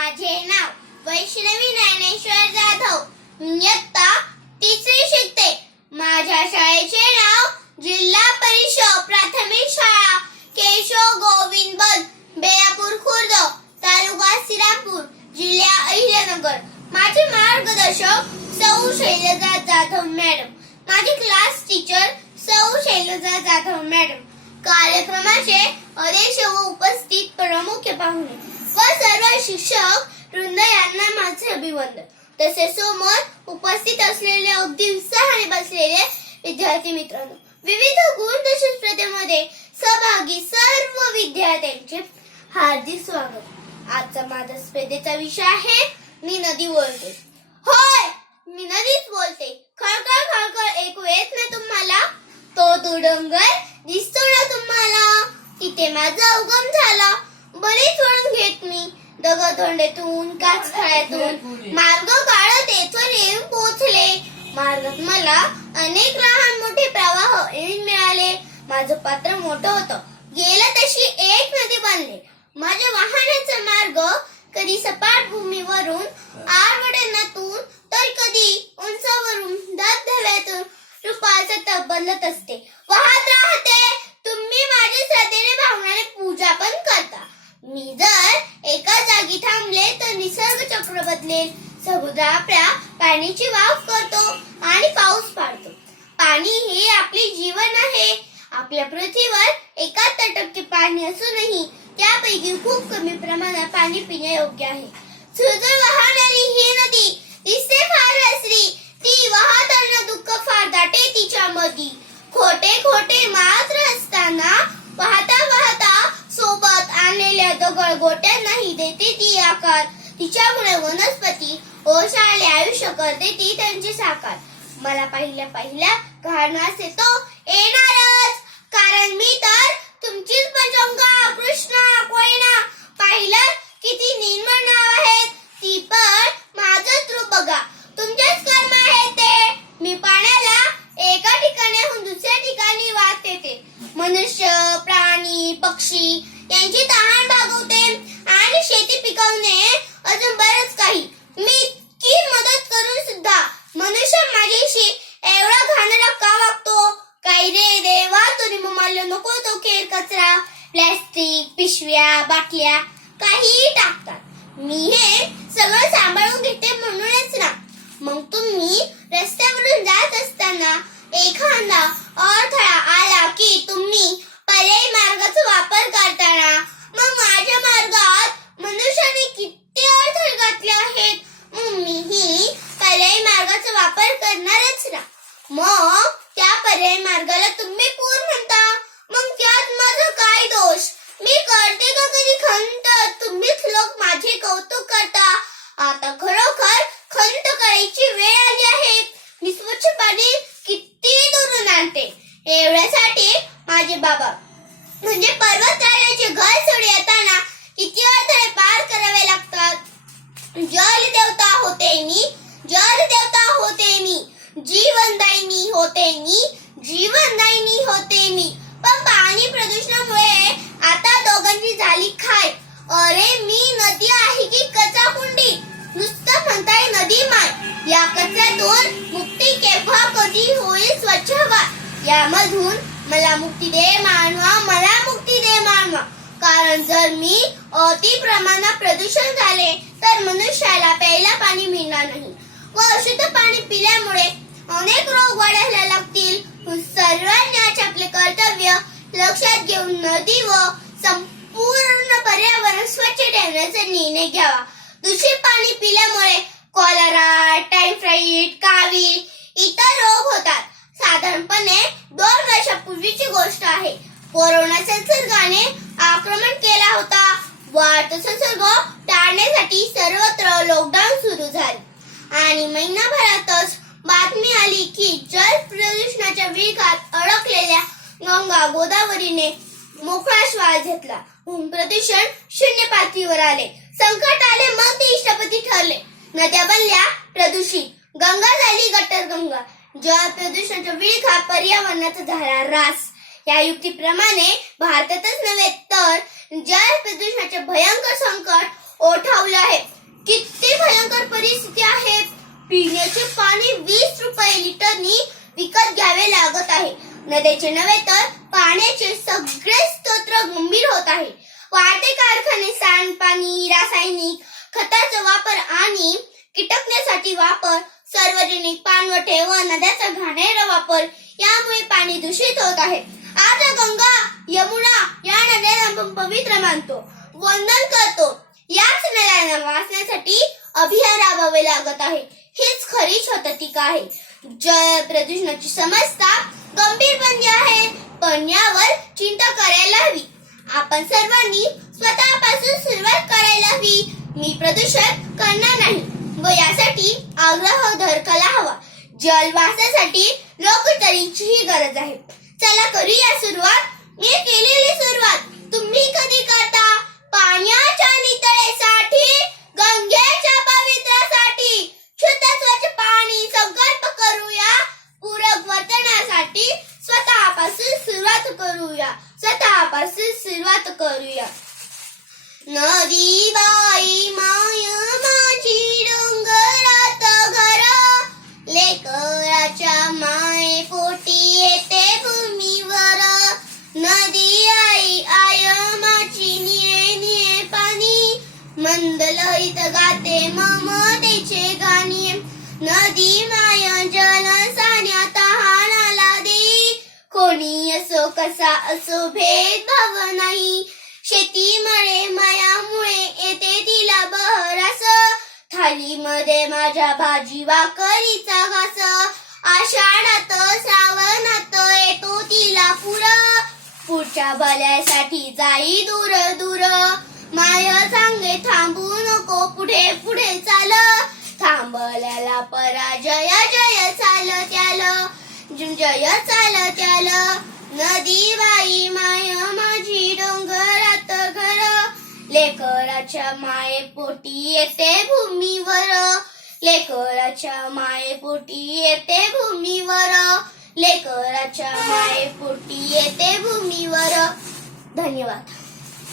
माझे नाव वैष्णवी ज्ञानेश्वर जाधव। इयत्ता 3री शिकते। माझ्या शाळेचे नाव जिल्हा परिषद प्राथमिक शाळा केशव गोविंद बन, बेलापूर खुर्द, तालुका श्रीरामपूर, जिल्हा अहिल्यानगर। माझे मार्गदर्शक सौ शैलजा जाधव मॅडम। माझी क्लास टीचर सौ शैलजा जाधव मॅडम। कार्यक्रमाचे अध्यक्ष व उपस्थित प्रमुख पाहुणे व सर्व शिक्षक वृंद यांना माझे अभिवादन। तसेच समोर उपस्थित असलेले अगदी उत्साहाने बसलेले विद्यार्थी मित्रांनो, विविध गुण तसेच स्पर्धेमध्ये सहभागी सर्व विद्यार्थ्यांचे हार्दिक स्वागत। आजचा माझा स्पर्धेचा विषय आहे मी नदी बोलते। होय, मी नदीच बोलते। खळखळ खळखळ ऐकू येत ना तुम्हाला? तो डोंगर दिसतो ना तुम्हाला? तिथे माझा उगम झाला। बरेच वळण घेत मी दगडधोंड्यातून काचखळ्यातून मार्ग काढत येथून येऊन पोहोचले। मार्गात मला अनेक लहान मोठे प्रवाह येऊन मिळाले। माझं पात्र मोठं होतं। गेलं तशी एक नदी बनले। माझ्या वाहनाचा मार्ग कधी सपाट भूमीवरून आरवड्यातून तर कधी उंचावरून धबधब्यातून रूपाचा बदलत असते, वाहत राहते। तुम्ही माझ्या श्रद्धेने भावनाने पूजा पण करता। मी जर एका जागी थांबले तर निसर्ग चक्र बदलेल। समुद्र आपल्या पाण्याची वाफ करतो आणि पाऊस पाडतो। पाणी हे आपले जीवन आहे। आपल्या पृथ्वीवर 71% पाणी असूनही त्यापैकी खूप कमी प्रमाणात पाणी पिण्यायोग्य आहे। सुजळ वाहणारी ही नदी दिसते फार हसरी, ती वाहताना दुःख फार दाटे तिच्या मधी। खोटे खोटे मात्र असताना वाहता वाहता सोबत आणलेल्या दगड गोट्यांनाही देते ती आकार। तिच्यामुळे वनस्पती ओशाळले आयुष्य करते ती त्यांचे साकार। मला पहिल्या घाणवास येतो येणारच, कारण मी तर तुमचीच पंचगंगा, कृष्णा, कोयना पाहिलं किती निर्मळ नाव आहेत। ती पण माझंच रूप बघा, तुमचेच कर्म आहे ते। मी पाण्याला एका ठिकाणाहून दुसऱ्या ठिकाणी वाहत येते। मनुष्य, प्राणी, पक्षी यांची तहान भागवते आणि शेती पिकवणे अजून बरंच काही। मी इतकी मदत करून सुद्धा मनुष्य माझ्याशी एवढा घाणेरडा का वागतो? काही रे देवा, तरी मला नको तो खेळ कचरा, प्लॅस्टिक, पिशव्या, बाटल्या काहीही टाकतात। मी हे सगळं सांभाळून घेते म्हणूनच ना। मग तुम्ही रस्त्यावरून जात असताना एखादा अडथळा आला की तुम्ही पर्यायी मार्गाचा वापर करताना, मग माझ्या मार्गात मनुष्याने किती अडथळे घातले आहेत, मग मीही पर्यायी मार्गाचा वापर करणारच ना। मग त्या पर्यायी मार्गाला तुम्ही पूर म्हणता, मग त्यात माझा काय दोष? मी करते का कधी खंत? तुम्हीच लोक माझे कौतुक करता। आता खरोखर खंत करायची वेळ आली आहे। मी स्वच्छ पाणी किती दुरून आणते। एवढ्यासाठी माझे बाबा म्हणजे पर्वतराजाचे घर सोडून येताना किती अडथळे पार करावे लागतात। जलदेवता होते मी, जलदेवता होते मी, जीवनदायिनी होते मी, जीवनदायिनी होते मी। पण पाणी प्रदूषणामुळे आता दोघांची झाली खाय। अरे मी नदी आहे की कचराकुंडी? नुसतं म्हणताय नदी माय। या कचऱ्यातून मुक्ती केव्हा कधी होईल स्वच्छ हवा? यामधून मला मुक्ती दे मानवा, मला मुक्ती दे मानवा। कारण जर मी अति प्रमाणात प्रदूषण झाले तर मनुष्याला प्यायला पाणी मिळणार नाही व अशुद्ध पाणी पिल्यामुळे अनेक रोग वाढायला लागतील। सर्वांनी आपले कर्तव्य लक्षात घेऊन नदी व संपूर्ण पर्यावरण स्वच्छ ठेवण्याचा निर्णय घ्यावा। दूषित पाणी पिल्यामुळे कॉलरा, टायफॉइड, कावीळ इतर रोग होतात। साधारणपणे 2 वर्षापूर्वीची गोष्ट आहे। कोरोना संसर्गाने आक्रमण केला होता। वाढता संसर्ग टाळण्यासाठी सर्वत्र लॉकडाऊन सुरू झाले आणि महिनाभरातच बातमी आली की जल प्रदूषणाच्या विळखात अडकलेल्या गंगा गोदावरीने मोकळा श्वास घेतला। प्रदूषण शून्य पातळीवर आले। संकट आले, मग ते इष्टपती ठरले। नद्या बनल्या प्रदूषित, गंगा झाली गटर गंगा। जल प्रदूषणाच्या विळखात पर्यावरणाचा झाला ऱ्हास। या युक्तीप्रमाणे भारतातच नव्हे तर जल प्रदूषणाचे भयंकर संकट ओढावलं आहे। त्याचे पाणी 20 रुपये लिटरनी विकत घ्यावे लागत आहे. नद्याचे नव्हे तर पाण्याचे सगळे स्रोत गंभीर होत आहे. वाढते कारखाने, सांडपाणी, रासायनिक खताचा वापर आणि कीटकनाशकांसाठी वापर, सार्वजनिक पाणवठे व नद्याचा घाणेरडा वापर यामुळे पाणी दूषित होत आहे. आज गंगा, यमुना या नद्यांना आपण पवित्र मानतो, वंदन करतो. याच नद्यांना वाचण्यासाठी अभियान राबवावे लागत आहे. हीच खरी शतक आहे. जल प्रदूषणाची समस्या गंभीर बनली आहे, पण यावर चिंता करायला हवी. आपण सर्वांनी स्वतःपासून सुरुवात करायला हवी. मी प्रदूषण करणार नाही व यासाठी आग्रह धरकायला हवा. जल वाचण्यासाठी लोकतरीचीही गरज आहे. चला करूया सुरुवात. मी केलेली सुरुवात तुम्ही कधी करता? पाण्याच्या नितळेसाठी, गंगेच्या पवित्रासाठी, शुद्ध स्वच्छ पाणी संकल्प करूया. पूरक वर्तनासाठी स्वतःपासून सुरुवात करूया. स्वतःपासून सुरुवात करूया. नदी बाई माय माझी डोंगरात घर, लेकराच्या माये पोटी येते भूमीवर. नदी आई आय माझी निये निये पाणी, मंद लहित गाते ममतेचे गाणी. नदी माय जल सान्या तहानाला देई, कोणी असो कसा असो भेदभाव नाही. शेतीमुळे मायामुळे येते तिला बहरास, थालीमध्ये माझ्या भाजी भाकरीचा घास. आषाढात श्रावणात येतो तिला पूर, पुढच्या भल्यासाठी जाई दूर दूर. माय सांगे थांबू नको, पुढे पुढे चाल, थांबल्याला पराजय जय चाल त्याल, जय चाल त्याल. नदी बाई माय माझी डोंगरात घर, लेकराच्या माये पोटी येते भूमीवर. लेकराच्या माये पोटी येते भूमीवर. लेकराच्या माये पोटी येते भूमीवर. धन्यवाद.